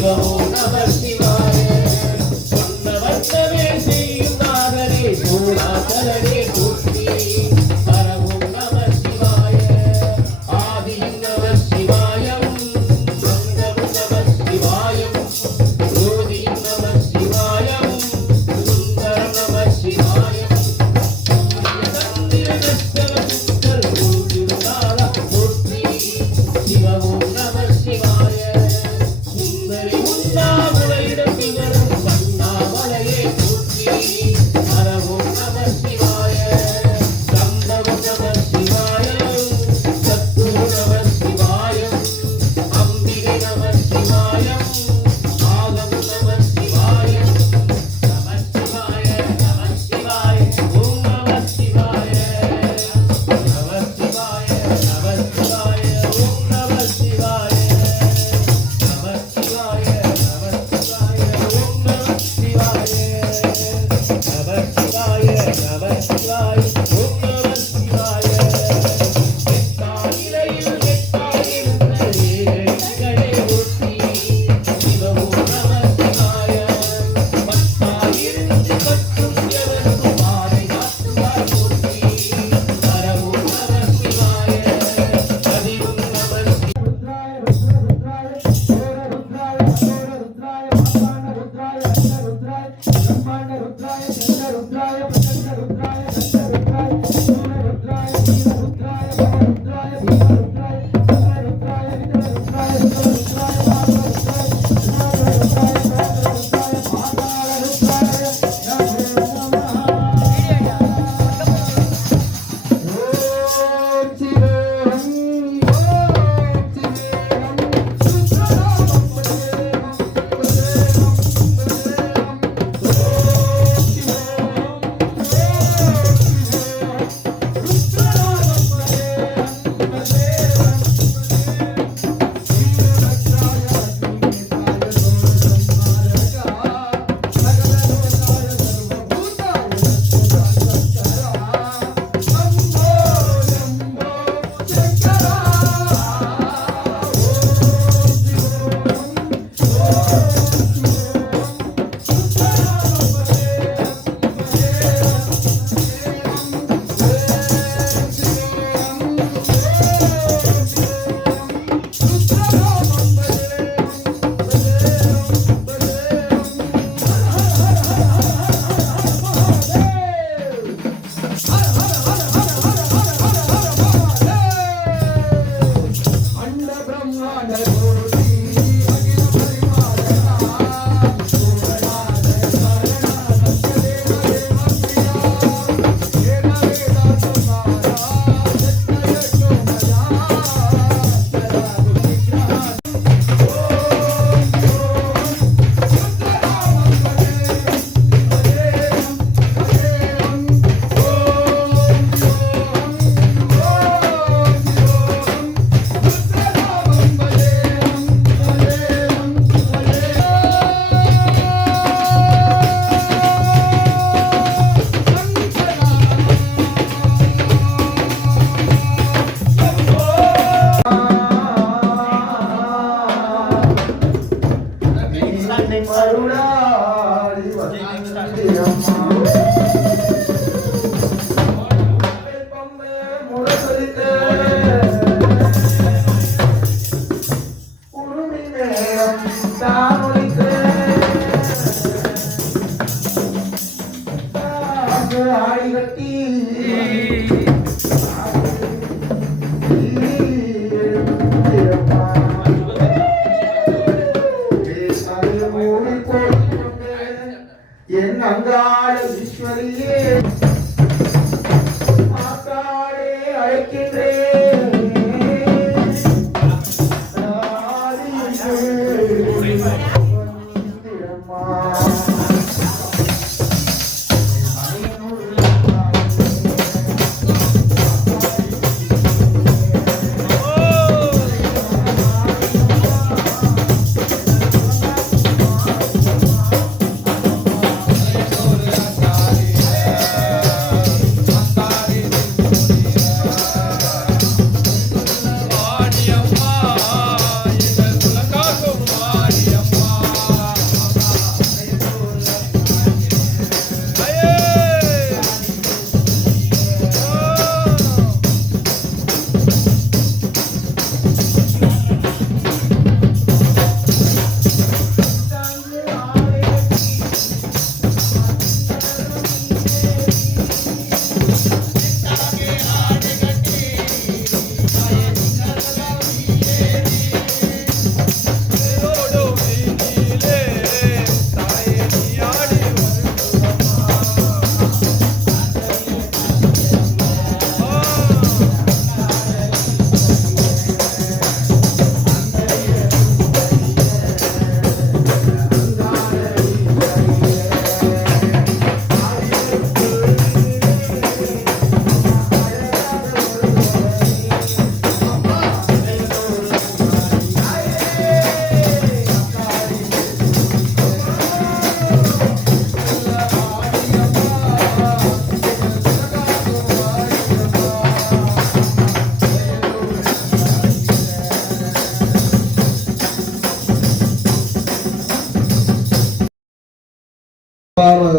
சிவமோ நம சிவாய சொன்ன வந்தமே செய்யும் நாதனே சோழாசலனே போற்றி பரவும் நம சிவாய ஆதியும் நம சிவாயம் சங்கமும் நம சிவாயம் ஜோதியும் நம சிவாயம் சுந்தரம் நம சிவாயம் சிவமோ நம சிவாய சுந்தரி உண்ணாமுலை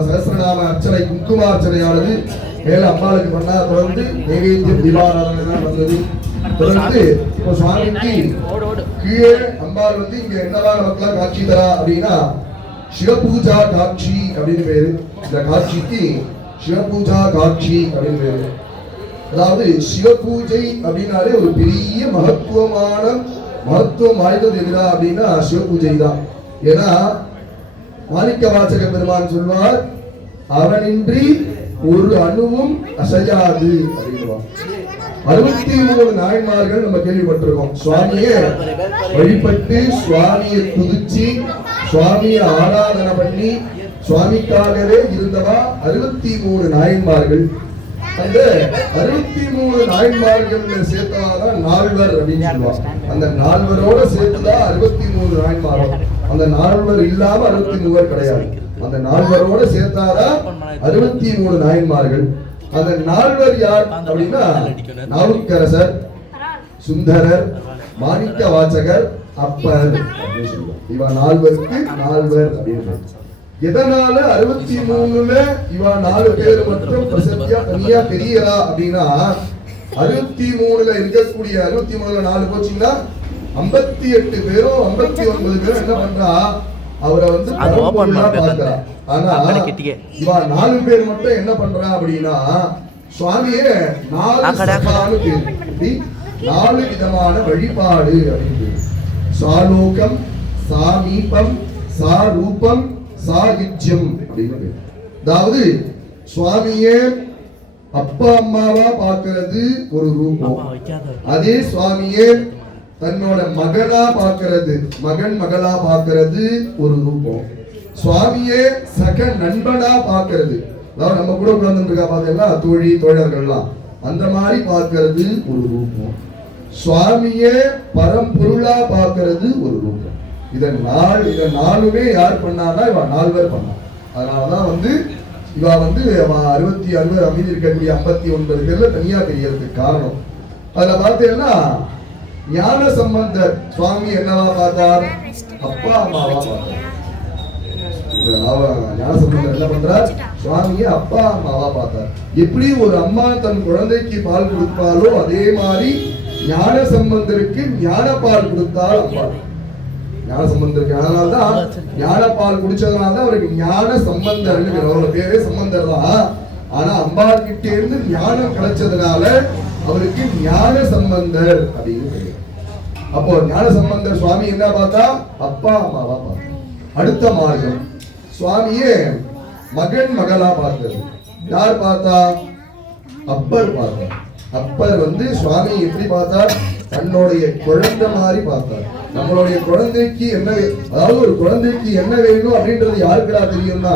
சகஸ்ரநாம அர்ச்சனை குங்குமார்ச்சனையானது மேல அம்பாளுக்கு பண்ணா தொடர்ந்து நைவேத்தியம் தீபாராதனை தான் வந்தது. தொடர்ந்து இப்போ சுவாமிக்கு கீழே அம்பாள் வந்து இங்க என்னவா நமக்குலாம் காட்சி தரா அப்படின்னா சிவபூஜா காட்சி அப்படின்னு பேரு. இந்த காட்சிக்கு சிவபூஜா காட்சி அப்படின்னு பேரு. அதாவது சிவபூஜை அப்படின்னாலே ஒரு பெரிய மகத்துவம் வாய்ந்தது எதுனா அப்படின்னா சிவபூஜை தான். ஏன்னா மாணிக்க வாசக பெருமான் சொல்வார், அவனின்றி ஒரு அணுவும் அசையாது அப்படின்வார். 63 நாயன்மார்கள் நம்ம கேள்விப்பட்டிருக்கோம். சுவாமியை வழிபட்டு சுவாமியை துதிச்சு சுவாமியை ஆராதனை பண்ணி சுவாமிக்காகவே இருந்தவா 63 நாயன்மார்கள். அந்த 63 நாயன்மார்கள் சேர்த்தவாதான் நால்வர் அப்படின்னு சொல்லுவாங்க. அந்த நால்வரோட சேர்த்துதான் 63 நாயன்மார்கள். அந்த நால்வர் இல்லாம 63 கிடையாது. அந்த நால்வரோட சேர்த்தாதான் 63 நாயன்மார்கள். அந்த நால்வர் யார் அப்படின்னா நாவுக்கரசர், சுந்தரர், மாணிக்க வாசகர், அப்பர் அப்படின்னு சொல்லுவாங்க. இவன் நால்வருக்கு நால்வர் அப்படின்னு. எதனால 63ல இவா 4 பேர் மட்டும் பிரசித்தியா தனியா தெரியறா அப்படின்னா 63ல இருக்கக்கூடிய 63ல 4 போச்சுன்னா 58 பேரும் 59 பேரும் என்ன பண்றா, அவரை வந்து பார்க்கிறா. ஆனா இவா 4 பேர் மட்டும் என்ன பண்றா அப்படின்னா சுவாமியே 4 விதமான வழிபாடு அப்படின்னு. சாலோகம், சாமீபம், சாரூபம், சாகித்யம் அப்படின்னு. அதாவது சுவாமியே அப்பா அம்மாவா பார்க்கிறது ஒரு ரூபம். அதே சுவாமியே தன்னோட மகளா பார்க்கிறது, மகன் மகளா பார்க்கிறது ஒரு ரூபம். சுவாமியே சக நண்பனா பார்க்கிறது, அதாவது நம்ம கூட உட்கார்ந்துருக்கா பார்த்தீங்களா தோழி தோழர்கள்லாம், அந்த மாதிரி பார்க்கிறது ஒரு ரூபம். சுவாமியே பரம்பொருளா பார்க்கிறது ஒரு ரூபம். இதை நாலுமே யார் பண்ணான்னா இவ 4 பேர் பண்ணா. அதனாலதான் வந்து இவ வந்து 60 அமைதி இருக்கக்கூடிய 59 பேர்ல தனியா தெரியறதுக்கு காரணம். அதுல பார்த்தீங்கன்னா ஞான சம்பந்தர் சுவாமி என்னவா பார்த்தார், அப்பா அம்மாவா பார்த்தார். ஞான சம்பந்தர் என்ன பண்றார், சுவாமியை அப்பா அம்மாவா பார்த்தார். எப்படி ஒரு அம்மா தன் குழந்தைக்கு பால் கொடுப்பாலோ அதே மாதிரி ஞான சம்பந்தருக்கு ஞான பால் கொடுத்தால் அம்மா. ஞான சம்பந்தருக்கு அதனால்தான் ஞான பால் குடிச்சதுனாலதான் அவருக்கு ஞான சம்பந்தர், அவரோட பேரே சம்பந்தர் தான். ஆனா அம்பாள் கிட்ட இருந்து ஞானம் கிடைச்சதுனால அவருக்கு ஞான சம்பந்தர் அப்படின்னு பேரு. அப்போ ஞான சம்பந்தர் சுவாமி என்ன பார்த்தா, அப்பா அம்மாவா பார்த்தா. அடுத்த மார்க்கம் சுவாமியே மகன் மகளா பார்த்தது. யார் பார்த்தா, அப்பர் பார்த்தார். அப்பர் வந்து சுவாமி எப்படி பார்த்தார், தன்னுடைய குழந்தை மாதிரி பார்த்தார். நம்மளுடைய குழந்தைக்கு என்ன, அதாவது ஒரு குழந்தைக்கு என்ன வேணும் அப்படின்றது யாருக்குடா தெரியும்னா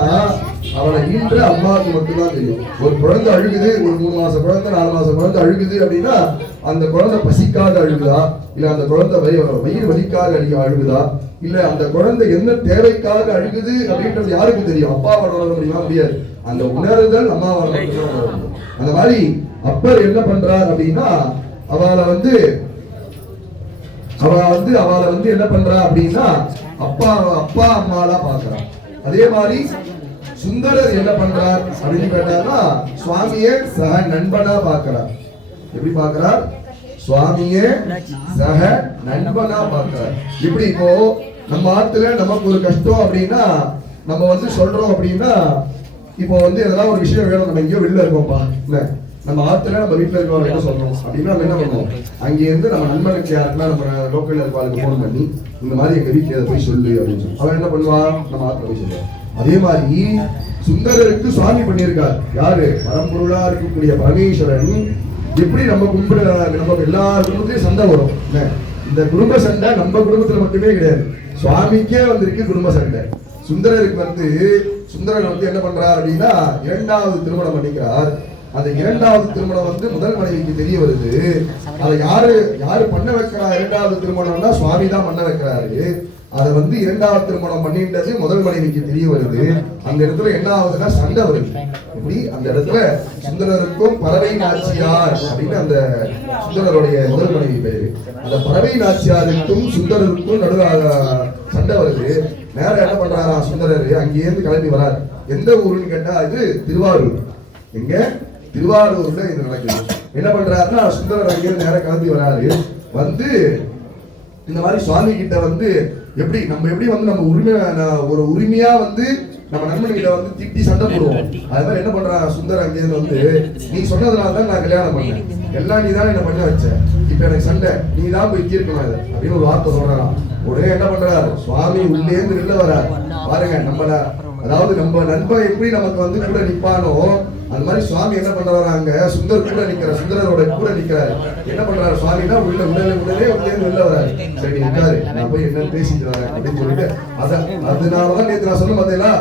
அவனை ஈன்ற அம்மாவுக்கு மட்டும்தான் தெரியும். ஒரு குழந்தை அழுகுது, ஒரு 3 மாச குழந்தை 4 மாச குழந்தை அழுகுது அப்படின்னா அந்த குழந்தை பசிக்காக அழுகுதா, இல்ல அந்த குழந்தை வயிறு வலிக்காக அழுகுதா, இல்ல அந்த குழந்தை என்ன தேவைக்காக அழுகுது அப்படின்றது யாருக்கு தெரியும், அப்பாவோட உணர முடியுமா, முடியாது. அந்த உணர்தல் அம்மாவோட மட்டும்தான் உணர முடியும். அந்த மாதிரி அப்பர் என்ன பண்றார் அப்படின்னா அவளை வந்து என்ன பண்றா அப்படின்னா அப்பா அம்மாலா பாக்குறான். அதே மாதிரி சுந்தரர் என்ன பண்றார் அப்படின்னு கேட்டாருன்னா சுவாமியே சக நண்பனா பார்க்கிறார். எப்படி பார்க்கிறார், சுவாமியே சக நண்பனா பார்க்கிறார். இப்படி இப்போ நம்ம ஆத்துல நமக்கு ஒரு கஷ்டம் அப்படின்னா நம்ம வந்து சொல்றோம் அப்படின்னா, இப்போ வந்து எதனா ஒரு விஷயம் வேணும், நம்ம எங்கேயோ வெளில இருக்கோம்ப்பா, இல்ல நம்ம ஆத்துல நம்ம வீட்டுல இருக்கவங்க என்ன சொல்றோம் அப்படின்னா நம்ம என்ன பண்ணுவோம், அங்க இருந்து நம்ம நண்பனுக்கு யாருன்னா நம்ம லோக்கல்ல இருக்கவங்களுக்கு போன் பண்ணி இந்த மாதிரி எங்க வீட்டுல இதை போய் சொல்லு அப்படின்னு சொல்லி அவன் என்ன பண்ணுவான், நம்ம ஆத்துல போய் சொல்லுவான். அதே மாதிரி சுந்தரருக்கு சுவாமி பண்ணியிருக்கார். யாரு, பரம்பொருளா இருக்கக்கூடிய பரமேஸ்வரன். எப்படி நம்ம கும்பிட, நம்ம எல்லா குடும்பத்திலையும் சண்டை வரும். இந்த குடும்ப சண்டை நம்ம குடும்பத்துல மட்டுமே கிடையாது, சுவாமிக்கே வந்திருக்கு குடும்ப சண்டை. சுந்தரருக்கு வந்து சுந்தரர் வந்து என்ன பண்றார் அப்படின்னா 2வது திருமணம் பண்ணிக்கிறார். அந்த 2வது திருமணம் வந்து முதல் மனைவிக்கு தெரிய வருது. அதை யாரு பண்ண வைக்கிறா, 2வது திருமணம்னா சுவாமி தான் பண்ண வைக்கிறாரு. அதை வந்து 2வது திருமணம் பண்ணிட்டது முதல் மனைவிக்கு தெரிய வருது. அந்த இடத்துல என்ன ஆகுதுன்னா சண்டை வருது. இப்படி அந்த இடத்துல சுந்தரருக்கும் பறவை நாச்சியார் அப்படின்னு அந்த சுந்தரருடைய முதல் மனைவி பேரு, அந்த பறவை நாச்சியாருக்கும் சுந்தரருக்கும் நடுவில் சண்டை வருது. நேரம் என்ன பண்றாரா சுந்தரர் அங்கேயிருந்து கிளம்பி வராரு. எந்த ஊருன்னு கேட்டா இது திருவாரூர். எங்க? திருவாரூர்ல இது நடக்குது. என்ன பண்றாருன்னா சுந்தரர் அங்கேயிருந்து நேரம் கிளம்பி வராரு. வந்து இந்த மாதிரி சுவாமி கிட்ட வந்து எப்படி வந்து நம்ம ஒரு உரிமையா வந்து நம்ம நண்பன் கிட்ட வந்து திட்டி சண்டை போடுவோம். அது மாதிரி என்ன பண்றான் சுந்தர் அங்கேயிருந்து வந்து, நீ சொன்னதுனாலதான் நான் கல்யாணம் பண்ணேன், எல்லாம் நீ தான் என்ன பண்ண வச்ச, இப்ப எனக்கு சண்டை, நீ தான் போய் தீர்க்கலாம் அப்படின்னு ஒரு வார்த்தை சொல்றான். உடனே என்ன பண்றாரு சுவாமி உள்ளே இருந்து வெளில வர்றாரு. பாருங்க அதாவது நம்ம நண்பன் எப்படி நமக்கு வந்து கூட நிப்பானோ அந்த மாதிரி சுவாமி என்ன பண்றாரு, அங்க சுந்தர் கூட நிக்கிறார், சுந்தரோட கூட நிக்கிறாரு. என்ன பண்றாரு சுவாமினா உடனே உள்ளே வெளில வராரு. சரி நிக்காரு, நான் போய் என்ன பேசிட்டு வரேன் அப்படின்னு சொல்லிட்டு அதனாலதான் நேற்று நான் சொன்ன பார்த்தீங்களா,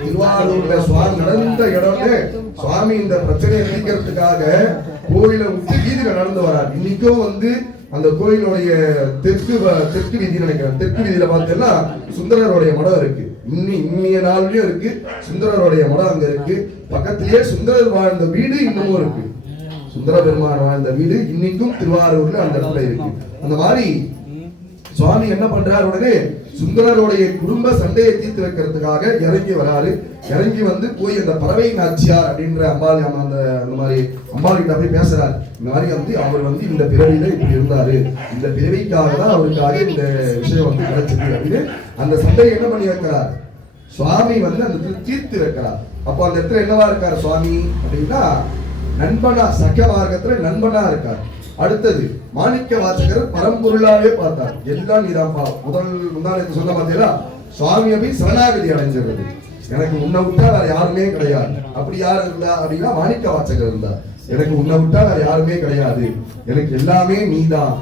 திருவாரூர்ல சுவாமி நடந்த இடம்னு சுவாமி இந்த பிரச்சனையை தீர்க்கிறதுக்காக கோயிலை விட்டு வீதியில நடந்து வராரு. இன்னைக்கும் வந்து அந்த கோயிலுடைய தெற்கு வீதி நினைக்கிறேன், தெற்கு வீதியில பார்த்தீங்கன்னா சுந்தரருடைய மடம் இருக்கு. இன்னைய நாள்லயும் இருக்கு சுந்தரருடைய மடம் அங்க இருக்கு. பக்கத்திலேயே சுந்தரர் வாழ்ந்த வீடு இன்னமும் இருக்கு. சுந்தர பெருமான் வாழ்ந்த வீடு இன்னைக்கும் திருவாரூர்ல அந்த இடத்துல இருக்கு. அந்த மாதிரி சுவாமி என்ன பண்றாரு, உடனே சுந்தரருடைய குடும்ப சண்டையை தீர்த்து வைக்கிறதுக்காக இறங்கி வராரு. இறங்கி வந்து போய் அந்த பறவை நாச்சியார் அப்படின்ற அம்பாள் அந்த மாதிரி அம்பாள் கிட்ட போய் பேசுறாரு. இந்த மாதிரி வந்து அவர் வந்து இந்த பிறவியில இப்படி இருந்தாரு, இந்த பிறவிக்காக தான் அவருக்காக இந்த விஷயம் வந்து கிடைச்சது அப்படின்னு அந்த சண்டையை என்ன பண்ணி வைக்கிறார் சுவாமி வந்து அந்த தீர்த்து வைக்கிறார். அப்போ அந்த இடத்துல என்னவா இருக்காரு சுவாமி அப்படின்னா நண்பனா, சக மார்க்கத்துல நண்பனா இருக்கார். அடுத்தது மாணிக்க வாசகர் பரம்பொருளாவே பார்த்தார். எல்லாம் நீதான் முந்தானத்து சொன்ன பார்த்தீங்களா, சுவாமியை போய் சரணாகதி அடைஞ்சிருது. எனக்கு உன்னை விட்டா வேற யாருமே கிடையாது. அப்படி யார் இருந்தா அப்படின்னா மாணிக்க வாசகர் இருந்தார். எனக்கு உன்னை விட்டா வேற யாருமே கிடையாது, எனக்கு எல்லாமே நீதான்,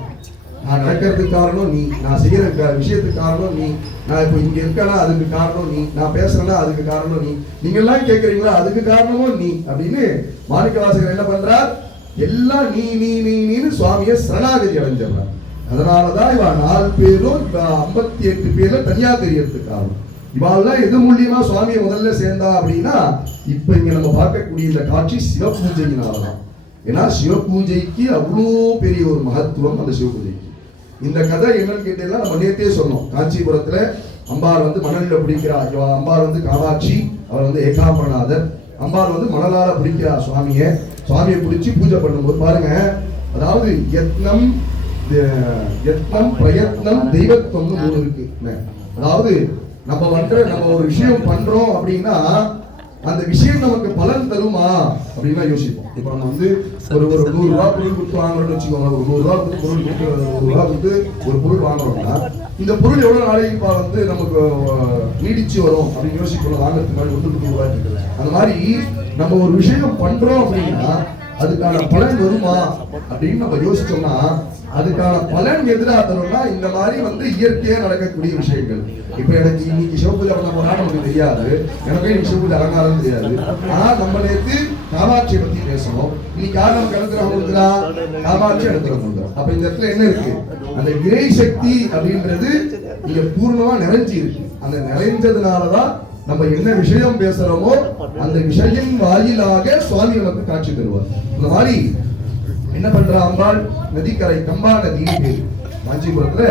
நான் நடக்கிறதுக்கு காரணம் நீ, நான் செய்யற விஷயத்துக்கு காரணம் நீ, நான் இப்போ இங்க இருக்கேன்னா அதுக்கு காரணம் நீ, நான் பேசுறேன்னா அதுக்கு காரணம் நீ, நீங்க எல்லாம் கேட்கறீங்களா அதுக்கு காரணமும் நீ அப்படின்னு மாணிக்க வாசகர் என்ன பண்றார், எல்லாம் நீ நீ நீ நீன்னு சுவாமியை சரணாகதி அடைஞ்சிடறார். அதனாலதான் இவ 4 பேரும் 58 பேர்ல தனியா தெரியறதுக்கு காரணம். இவாள்லாம் எது மூலியமா சுவாமியை முதல்ல சேர்ந்தா அப்படின்னா இப்ப இங்க நம்ம பார்க்கக்கூடிய இந்த காட்சி சிவ பூஜையினாலதான். ஏன்னா சிவ பூஜைக்கு அவ்வளோ பெரிய ஒரு மகத்துவம் அந்த சிவ பூஜைக்கு. இந்த கதை என்னன்னு கேட்டீங்கன்னா நம்ம நேத்தே சொன்னோம். காஞ்சிபுரத்துல அம்பாள் வந்து மணல்ல பிடிக்கிறார். அம்பாள் வந்து காமாட்சி, அவர் வந்து ஏகாம்பரநாதர். அம்பாள் வந்து மணலால பிடிக்கிறார் சுவாமியை பிடிச்சி பூஜை பண்ணும்போது பாருங்க, அதாவது யத்னம் பிரயத்னம் தெய்வத்துவம்னு 3 இருக்கு. அதாவது நம்ம ஒரு விஷயம் பண்றோம் அப்படின்னா அந்த விஷயம் நமக்கு பலன் தருமா அப்படின்னா யோசிப்போம். இப்ப நம்ம வந்து ஒரு 100 ரூபாய் பொருள் கொடுத்து வாங்குறோம்னு வச்சுக்கோங்க. ஒரு 100 ரூபாய் கொடுத்து பொருள் கொடுத்து 100 ரூபாய் கொடுத்து ஒரு பொருள் வாங்குறோம்னா இந்த பொருள் எவ்வளவு நாளைக்கு வந்து நமக்கு நீடிச்சு வரும் அப்படின்னு யோசிக்கணும். வாங்குறதுக்கு முன்னாடி 100 ரூபாய். அந்த மாதிரி நம்ம ஒரு விஷயம் பண்றோம் அப்படின்னா அதுக்கான பலன் வருமா அப்படின்னு நம்ம யோசிச்சோம்னா அதுக்கான பலன் எதிராக தரும்னா இந்த மாதிரி வந்து இயற்கையா நடக்கக்கூடிய விஷயங்கள். இப்ப எனக்கு இன்னைக்கு சிவபூஜை பண்ண போனா நமக்கு தெரியாது, எனக்கு இன்னைக்கு சிவபூஜை அலங்காரம் தெரியாது. ஆனா நம்ம நேற்று காமாட்சியை பத்தி பேசணும். இன்னைக்கு யார் நமக்கு எழுத்துறவங்க இருக்கிறா, காமாட்சி எழுத்துறவங்க. அப்ப இந்த இடத்துல என்ன இருக்கு, அந்த இறை சக்தி அப்படின்றது இங்க பூர்ணமா நிறைஞ்சி இருக்கு. அந்த நிறைஞ்சதுனாலதான் நம்ம என்ன விஷயம் பேசுறோமோ அந்த விஷயம் வாயிலாக சுவாமி நமக்கு காட்சி தருவார். இந்த மாதிரி என்ன பண்ற அம்பாள் நதிக்கரை கம்பா நதின்னு பேரு. காஞ்சிபுரத்துல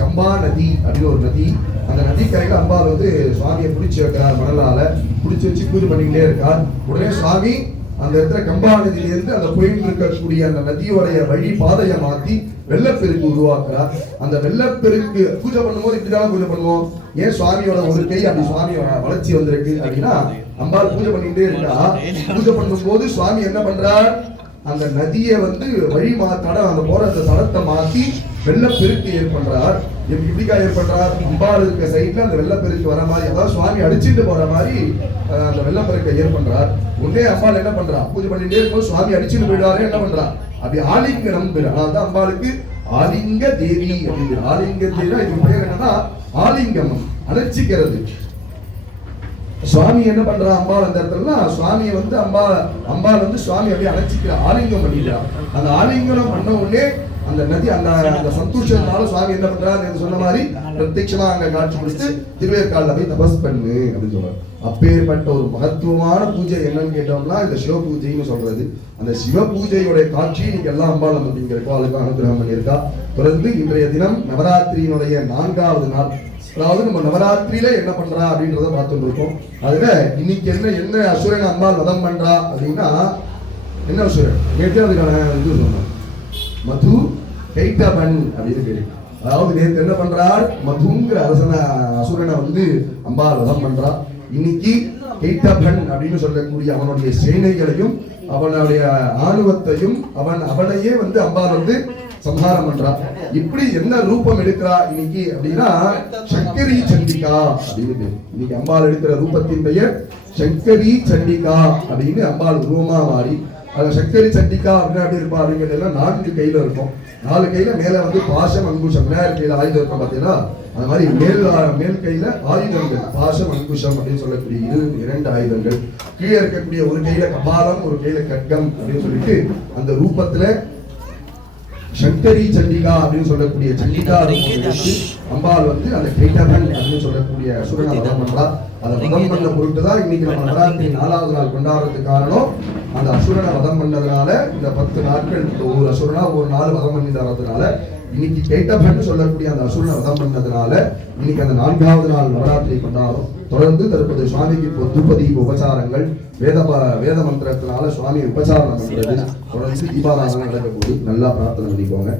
கம்பா நதி அப்படின்னு ஒரு நதி. அந்த நதிக்கரையில அம்பாள் வந்து சுவாமியை பிடிச்சி வைக்கிறார். மணலால பிடிச்சி வச்சு பூஜை பண்ணிக்கிட்டே இருக்கார். உடனே சுவாமி அந்த இடத்துல கம்பா நதியிலிருந்து அந்த போயிட்டு இருக்கக்கூடிய அந்த நதியோடைய வழி பாதையை மாத்தி வெள்ளப்பெருக்கு உருவாக்குறார். அந்த வெள்ளப்பெருக்கு பூஜை பண்ணும்போது இப்படிதான் பூஜை பண்ணுவோம். ஏன் சுவாமியோட ஒரு கை அப்படி சுவாமியோட வளர்ச்சி வந்திருக்கு அப்படின்னா அம்பாள் பூஜை பண்ணிக்கிட்டே இருக்கா. பூஜை பண்ணும் போது சுவாமி என்ன பண்றார், அந்த நதியை வந்து வழி தடம் அந்த போற அந்த தடத்தை மாத்தி வெள்ளப்பெருக்கு ஏற்படுறார். எப்படிக்கா ஏற்படுறார், அம்பாள் இருக்க சைட்ல அந்த வெள்ளப்பெருக்கு வர மாதிரி, அதாவது சுவாமி அடிச்சுட்டு போற மாதிரி அந்த வெள்ளப்பெருக்கை ஏற்படுறார். உடனே அம்பாள் என்ன பண்றா, பூஜை பண்ணிட்டே இருக்கும் சுவாமி அடிச்சுட்டு போயிடுவாரு. என்ன பண்றா, அப்படி ஆலிங்கனம் பேர். அதாவது அம்பாளுக்கு ஆலிங்க தேவி அப்படிங்கிற ஆலிங்க தேவி. இது பேர் என்னன்னா ஆலிங்கம், அணைச்சிக்கிறது. சுவாமி என்ன பண்றா அம்பாள் அந்த இடத்துல சுவாமியை வந்து அம்பாள் வந்து சுவாமி அப்படியே அணைச்சிக்கிற ஆலிங்கம் பண்ணிக்கிறா. அந்த ஆலிங்கனம் பண்ண உடனே அந்த நதி அந்த அந்த சந்தோஷத்தினால சுவாமி என்ன பண்றாரு என்று சொன்ன மாதிரி பிரத்யட்சமா அங்க காட்சி கொடுத்து திருவேற்காடுல போய் தபஸ் பண்ணு அப்படின்னு சொல்றாரு. அப்பேற்பட்ட ஒரு மகத்துவமான பூஜை என்னன்னு கேட்டோம்னா இந்த சிவ பூஜைன்னு சொல்றது. அந்த சிவ பூஜையுடைய காட்சி இன்னைக்கு எல்லாம் அம்பாள் நமக்கு இங்க இருக்கோ அதுக்கு அனுகிரகம் பண்ணியிருக்கா. தொடர்ந்து இன்றைய தினம் நவராத்திரியினுடைய 4வது நாள். அதாவது நம்ம நவராத்திரியில என்ன பண்றா அப்படின்றத பார்த்துட்டு இருக்கோம். அதுல இன்னைக்கு என்ன அசுரன் அம்பாள் வதம் பண்றா அப்படின்னா என்ன அசுரன் கேட்டு அதுக்கான இது சொன்னோம். மது கைட்டபன் அப்படின்னு பேரு. அதாவது நேற்று என்ன பண்றார், மதுங்கிற அசுரனை வந்து அம்பாள் வதம் பண்றா. இன்னைக்கு கைட்டபன் அப்படின்னு சொல்லக்கூடிய அவனுடைய சேனைகளையும் அவனுடைய ஆணுவத்தையும் அவனையே வந்து அம்பாள் வந்து சம்ஹாரம் பண்றா. இப்படி என்ன ரூபம் எடுக்கிறா இன்னைக்கு அப்படின்னா சங்கரி சண்டிகா அப்படின்னு. இன்னைக்கு அம்பாள் எடுக்கிற ரூபத்தின் பெயர் சங்கரி சண்டிகா அப்படின்னு அம்பாள் உருவமா மாறி சங்கரி சண்டிகா அப்படின்னு அப்படி இருப்பா அப்படிங்கிறது 4 கையில இருக்கும். 4 கையில மேல வந்து பாசம் அங்குஷம், விநாயகர் கையில ஆயுதம் இருக்கும் பார்த்தீங்கன்னா அது மாதிரி மேல் கையில ஆயுதங்கள் பாசம் அங்குஷம் அப்படின்னு சொல்லக்கூடிய 2 ஆயுதங்கள். கீழே இருக்கக்கூடிய ஒரு கையில கபாலம் ஒரு கையில கட்கம் அப்படின்னு சொல்லிட்டு அந்த ரூபத்துல சங்கரி சண்டிகா அப்படின்னு சொல்லக்கூடிய சண்டிகா அம்பாள் வந்து அந்த கைட்டபன் அப்படின்னு சொல்லக்கூடிய அசுரனை வதம் பண்றா. அதை வதம் பண்ண பொருட்டு தான் இன்னைக்கு நம்ம நவராத்திரி 4வது நாள் கொண்டாடுறதுக்கு காரணம். அந்த அசுரனை வதம் பண்ணதுனால இந்த 10 நாட்கள் ஒரு அசுரனா ஒரு நாள் வதம் பண்ணி தரதுனால இன்னைக்கு கைட்டபன் சொல்லக்கூடிய அந்த அசுரனை வதம் பண்ணதுனால இன்னைக்கு அந்த 4வது நாள் நவராத்திரி கொண்டாடும். தொடர்ந்து தற்போது சுவாமிக்கு துப்பதி உபசாரங்கள் வேத மந்திரத்தினால சுவாமி உபசாரம் பண்றது. தொடர்ந்து தீபாராதனை நடக்கக்கூடிய நல்லா பிரார்த்தனை பண்ணிக்கோங்க.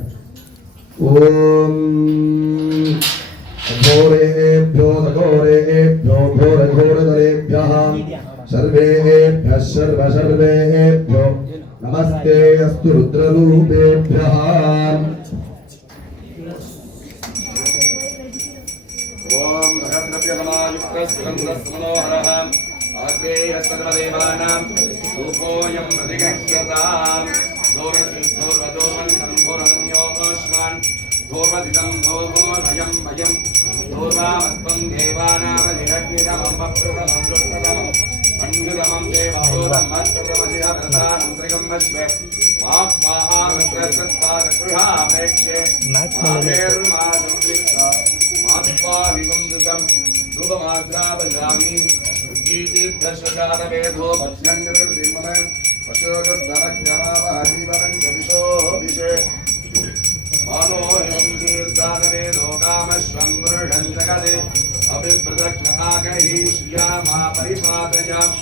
ஓம் घोरेभ्यो घोरेभ्यो घोरघोरधरेभ्यः सर्वेभ्यः सर्वेभ्यो नमस्ते अस्तु रुद्ररूपेभ्यः। ओम भगवद्भ्यहमायुक्तस्कन्दस्मनोहरः आग्नेयस्तदेवानां रूपोऽयं प्रतिगृह्यताम् धोरसिद्धोर्वदोर्वन्तम्भोरन्योऽश्वान् धोर्वदिदं धोर्वोर्वयं वयं धोर्वामस्त्वं देवानामधिरग्निरमम्बप्रदमं पण्डितमं देवहोदं मत्प्रदमधिरप्रदानं त्रिगम्बस्वे माप्पाहामग्रसत्पादगृहापेक्षे माधेर्मादुर्लिप्ता मात्पाहिवं दुर्गं ध्रुवमाद्रापजामि गीतिभ्यश्वजातवेदो भक्ष्यन्निर्दिमः पशोरुद्धरक्षमावहजीवनं गविशो विशे मानोहिं दीर्घातवेदो कामश्वं पुरुषं जगदे अभिप्रदक्षिणाकैश्या परिपातयाम्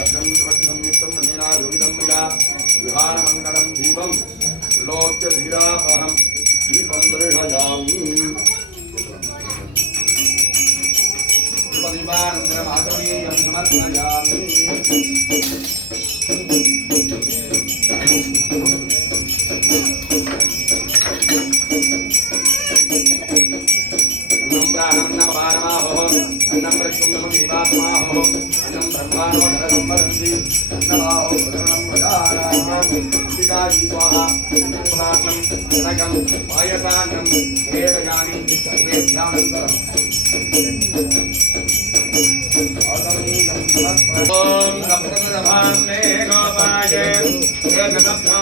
अग्नं त्वग्नं नित्यं मीना योगिदं मया विहारमङ्गलं दीपं त्रिलोक्य धीरापहं दीपं दर्शयामि दीपानन्दरमाचमनीयं समर्पयामि अन्नं नमवारमाहो अन्नं प्रश्नं नमदीवात्माहो अन्नं ब्रह्माणो धरसंवरन्ति अन्नमाहो प्रदरणं प्रजानां विकाजी स्वाहा अन्नम् जनकं पायसान्नं देवयानि सर्वेभ्यानन्तरम् ओम सप्तमदभां मे गोपाय एकसप्ता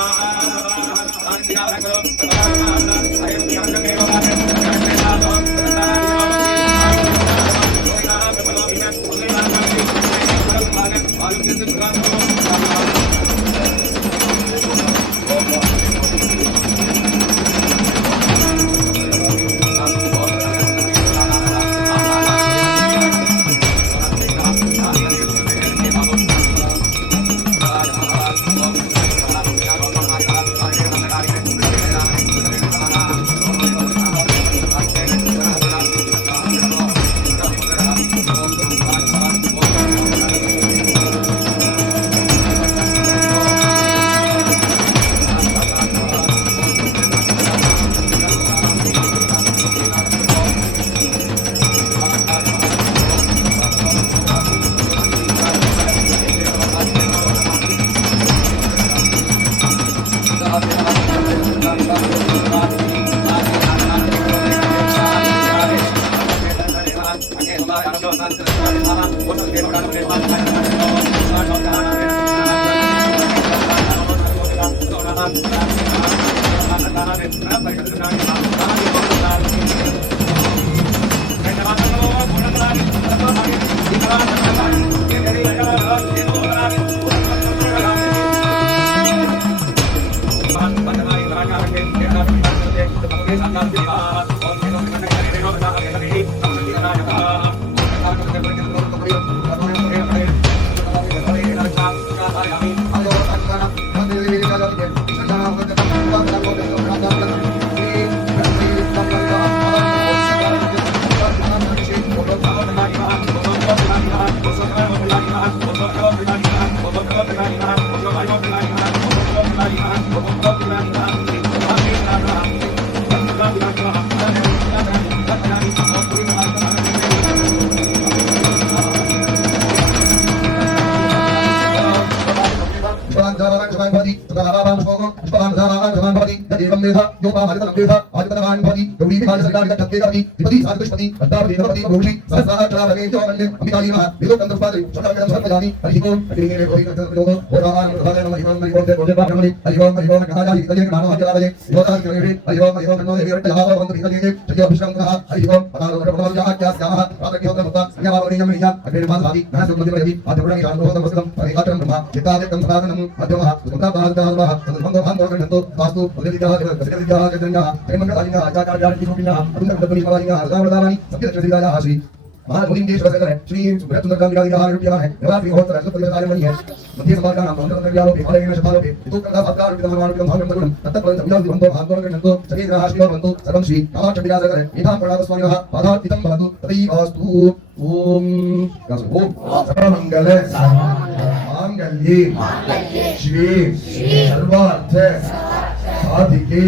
साधिके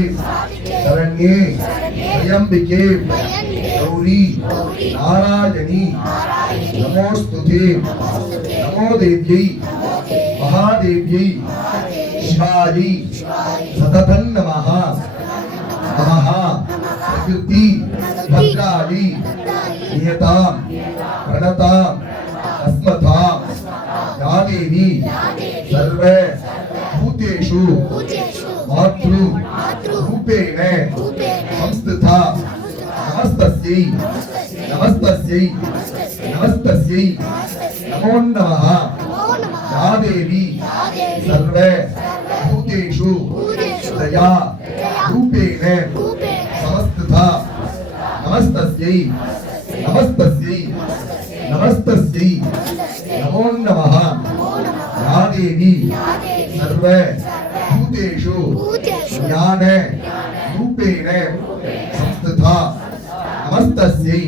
शरण्ये त्र्यंबिके गौरी नारायणी नमोस्तुते नमो देव्यै महादेव्यै शिवायै सततं नमः नमः प्रकृति भद्रायै नियतां प्रणतां अस्मतां या देवी सर्वे भूतेषु मातृ रूपेण संस्थिता नमस्तस्यै नमस्तस्यै नमस्तस्यै नमो नमः या देवी सर्वे भूतेषु दया रूपेण संस्थिता नमस्तस्यै नमस्तस्यै नमस्तस्यै नमो नमः या देवी सर्वे भूतेषु ज्ञान रूपेण संस्थिता नमस्तस्यै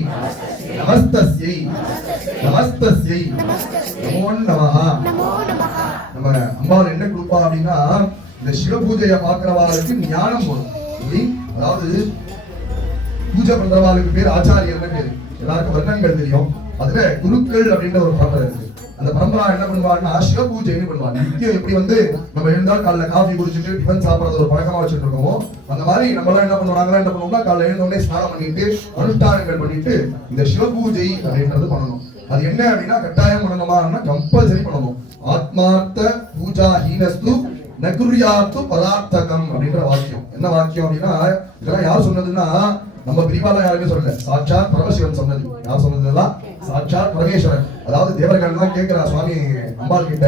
नमस्तस्यै नमस्तस्यै नमो नमः நம்ம அம்பாள் என்ன கொடுப்பா அப்படின்னா இந்த சிவ பூஜையை பார்க்கிறவாளுக்கு ஞானம் வரும். அதாவது பூஜை பண்றவாளுக்கு பேர் ஆச்சாரியர்னு பேரு. எல்லாருக்கும் வர்ணங்கள் தெரியும். அதுல குருக்கள் அப்படின்ற ஒரு பரம்பரை இருக்கு. அந்த பரம்பரா என்ன பண்ணுவாங்கன்னா சிவ பூஜைன்னு பண்ணுவாங்க. நித்தியம் எப்படி வந்து நம்ம எழுந்தால் காலைல காஃபி குடிச்சிட்டு டிஃபன் சாப்பிடறது ஒரு பழக்கமா வச்சுட்டு இருக்கோமோ அந்த மாதிரி நம்ம எல்லாம் என்ன பண்ணுவோம்னா காலைல எழுந்தோடனே ஸ்நானம் பண்ணிட்டு அனுஷ்டானங்கள் பண்ணிட்டு இந்த சிவ பூஜை அப்படின்றது பண்ணணும். அது என்ன அப்படின்னா கட்டாயம் பண்ணணுமா கம்பல்சரி பண்ணணும். ஆத்மார்த்த பூஜா ஹீனஸ்து நகுர்யாத்து பதார்த்தகம் அப்படின்ற வாக்கியம். என்ன வாக்கியம் அப்படின்னா இதெல்லாம் யார் சொன்னதுன்னா நம்ம பிரிவால யாருமே சொல்லல, சாட்சாத் பரமசிவன் சொன்னது. யார் சொன்னதுலாம் சாட்சாத் பரமேஸ்வரன். அதாவது தேவர்கள் எல்லாம் கேட்கிறா சுவாமி அம்பாள் கிட்ட,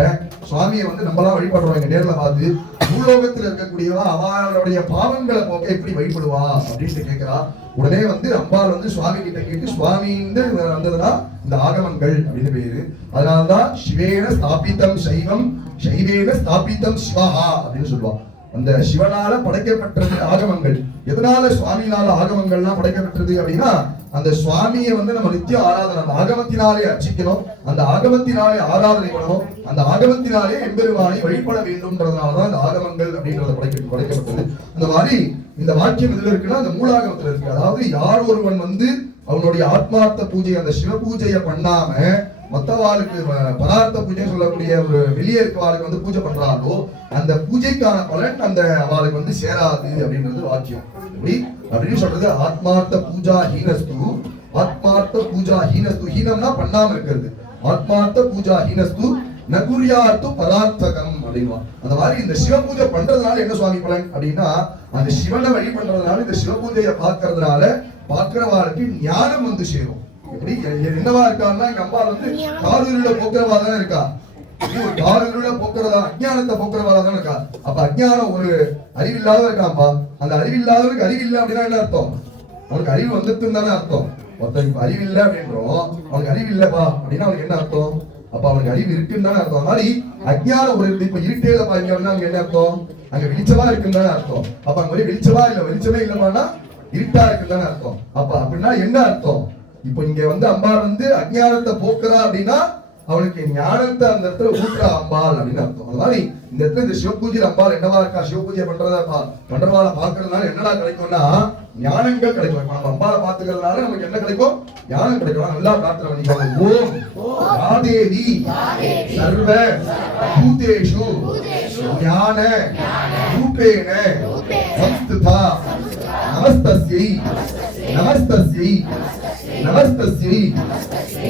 சுவாமியை வந்து நம்மளாம் வழிபடுறோம் எங்க நேர்ல பார்த்து, பூலோகத்தில் இருக்கக்கூடியவா அவளுடைய பாவங்களை போக்க எப்படி வழிபடுவா அப்படின்னு கேட்கிறா. உடனே வந்து அம்பாள் வந்து சுவாமி கிட்ட கேட்டு சுவாமின்னு வந்ததுன்னா இந்த ஆகமங்கள் அப்படின்னு பேரு. அதனாலதான் சிவேன ஸ்தாபிதம் சைவம் சைவேன ஸ்தாபிதம் சிவஹா அப்படின்னு சொல்லுவா. அந்த சிவனால படைக்கப்பட்டது ஆகமங்கள். எதனால சுவாமியினால ஆகமங்கள்லாம் படைக்கப்பட்டது அப்படின்னா அந்த சுவாமியை வந்து நம்ம நித்தியம் ஆராதனை அந்த ஆகமத்தினாலே அர்ச்சிக்கணும், அந்த ஆகமத்தினாலே ஆராதனை பண்ணணும், அந்த ஆகமத்தினாலே எம்பெருமானை வழிபட வேண்டும்ன்றதுனாலதான் இந்த ஆகமங்கள் அப்படின்றத படைக்கப்பட்டது. அந்த மாதிரி இந்த வாக்கியம் எதுல இருக்குன்னா அந்த மூலாகமத்துல இருக்கு. அதாவது யார் ஒருவன் வந்து அவனுடைய ஆத்மார்த்த பூஜை அந்த சிவ பூஜையை பண்ணாம மத்தவாளுக்கு பதார்த்த பூஜை சொல்லக்கூடிய ஒரு வெளியே இருக்கவாளுக்கு வந்து பூஜை பண்றாலோ அந்த பூஜைக்கான பலன் அந்த அவளுக்கு வந்து சேராது அப்படின்றது வாக்கியம். அப்படின்னு சொல்றது ஆத்மார்த்த பூஜா ஹீனஸ்து. ஆத்மார்த்த பூஜா ஹீனஸ்து, ஹீனம்னா பண்ணாம இருக்கிறது. ஆத்மார்த்த பூஜா ஹீனஸ்து நகுர்யாத்து பதார்த்தகம் அப்படின்னா அந்த மாதிரி இந்த சிவ பூஜை பண்றதுனால என்ன சுவாமி பலன் அப்படின்னா அந்த சிவனை வழி பண்றதுனால இந்த சிவ பூஜையை பார்க்கறதுனால பார்க்கிறவாளுக்கு ஞானம் வந்து சேரும். எப்படி என்னவா இருக்கான்னா எங்க அம்மா வந்து காதலில போக்குறவா தானே இருக்கா. ஒரு காதலில போக்குறதா அஜ்ஞானத்தை போக்குறவா தானே இருக்கா. அப்ப அஜ்ஞானம் ஒரு அறிவில்லாத இருக்காப்பா. அந்த அறிவில்லாதவருக்கு அறிவில்லை அப்படின்னா என்ன அர்த்தம்? அவனுக்கு அறிவு வந்துட்டுன்னு தானே அர்த்தம். ஒருத்தனுக்கு அறிவு இல்லை அப்படின்றோம், அவனுக்கு அறிவு இல்லப்பா அப்படின்னா அவனுக்கு என்ன அர்த்தம்? அப்ப அவனுக்கு அறிவு இருக்குன்னு தானே அர்த்தம். மாதிரி அஜ்ஞான ஒரு இப்ப இருட்டே இல்லப்பா இங்க அப்படின்னா அங்க என்ன அர்த்தம்? அங்க வெளிச்சமா இருக்குன்னு தானே அர்த்தம். அப்ப அங்க ஒரே வெளிச்சமா இல்ல, வெளிச்சமே இல்லமானா இருட்டா இருக்குன்னு தானே அர்த்தம். அப்ப அப்படின்னா என்ன அர்த்தம்? இப்ப இங்க அம்பாள் அஜ்ஞானத்தை போக்குறா அப்படின்னா அவனுக்கு ஞானத்தை அந்த இடத்துல ஊட்டுறா அம்பாள் அப்படின்னு அர்த்தம். அது மாதிரி இந்த இடத்துல இந்த சிவபூஜை அம்பாள் என்னவா இருக்கா, சிவபூஜை பண்றவாளை பாக்குறதுனால என்னடா கிடைக்கும்னா ஞானங்கள் கிடைக்கும். நம்ம அம்பாளை பாத்துக்கிறதுனால நமக்கு என்ன கிடைக்கும்? ஞானம் கிடைக்கும். நல்லா பிரார்த்தனை பண்ணிக்கோங்க. ஓம் யாதேவி சர்வ பூதேஷு ஞான ரூபேண சம்ஸ்திதா நமஸ்தஸ்யை நமஸ்தஸ்யை நமஸ்தஸ்யை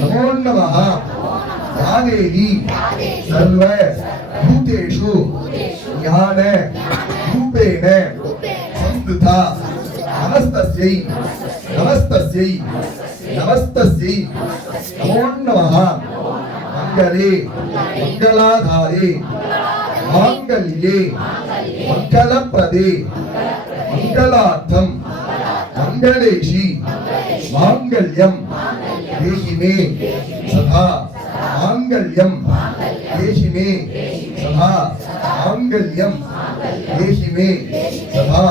நமோ நமः யாதேவி சர்வ பூதேஷு ஞான ரூபேண சம்ஸ்திதா நமஸ்தஸ்யை நமஸ்தஸ்யை நமஸ்தஸ்யை நமோ நமः மங்களே மங்களாதாரே மாங்கல்யே மங்களப்ரதே மங்களார்த்தம் மங்களேஷி மாங்கல்யம் தேஹி மே சதா மாங்கல்யம் தேஹி மே சதா மாங்கல்யம் தேஹி மே சதா.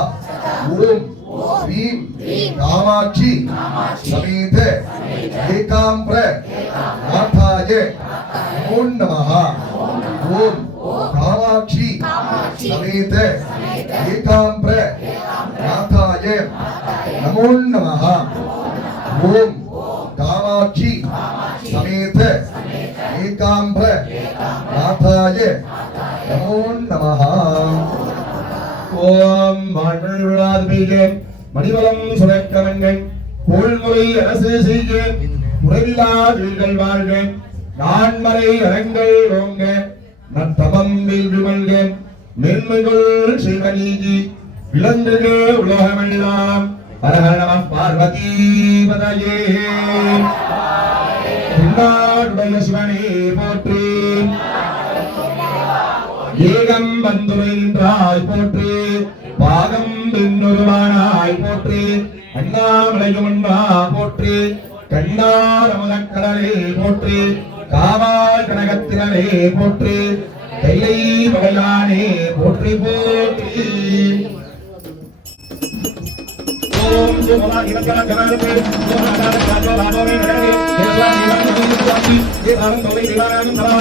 ஓம் ஸ்ரீம் காமாட்சி சமேத ஏகாம்பர நாதாய நமோ நமः. ஓம் காமாட்சி சமேத ஏகாம்பர நாதாய நமோ நமः. ஓம் காமாட்சி சமேத ஏகாம்பர நாதாய நமோ நமः. ஓம் வாழ்விழாதிபதியே மணிவளம் சுரக்கவன்கள் கோள்முறை அரசு செய்க முறையில்லா வீழ்கள் வாழ்க நான்மறை அரங்கள் ஓங்க நத்தமம் வீழ்வு மல்க மேன்மைகள் செய்வ நீதி விளங்குக உலகமெல்லாம். ஹர நம பார்வதி பதயே. திருநாடுடைய சிவனே போற்றி, ஏகம் வந்துரைந்தாய் போற்றி, பாகம் பின்னொருவானாய் போற்றி, அண்ணாமலையும் அண்ணா போற்றி, கண்ணார் அமுதக்கடலே போற்றி, காவாய் கனகத்திரளே போற்றி, கைலை மலையானே போற்றி போற்றி. ஓம் சுமமா இவக்கன கனகே சுமமான காஜோ பாடோரே நரே தேவானி வந்தோதி ஏ ஆனந்த வை நிவாரணம் தரா.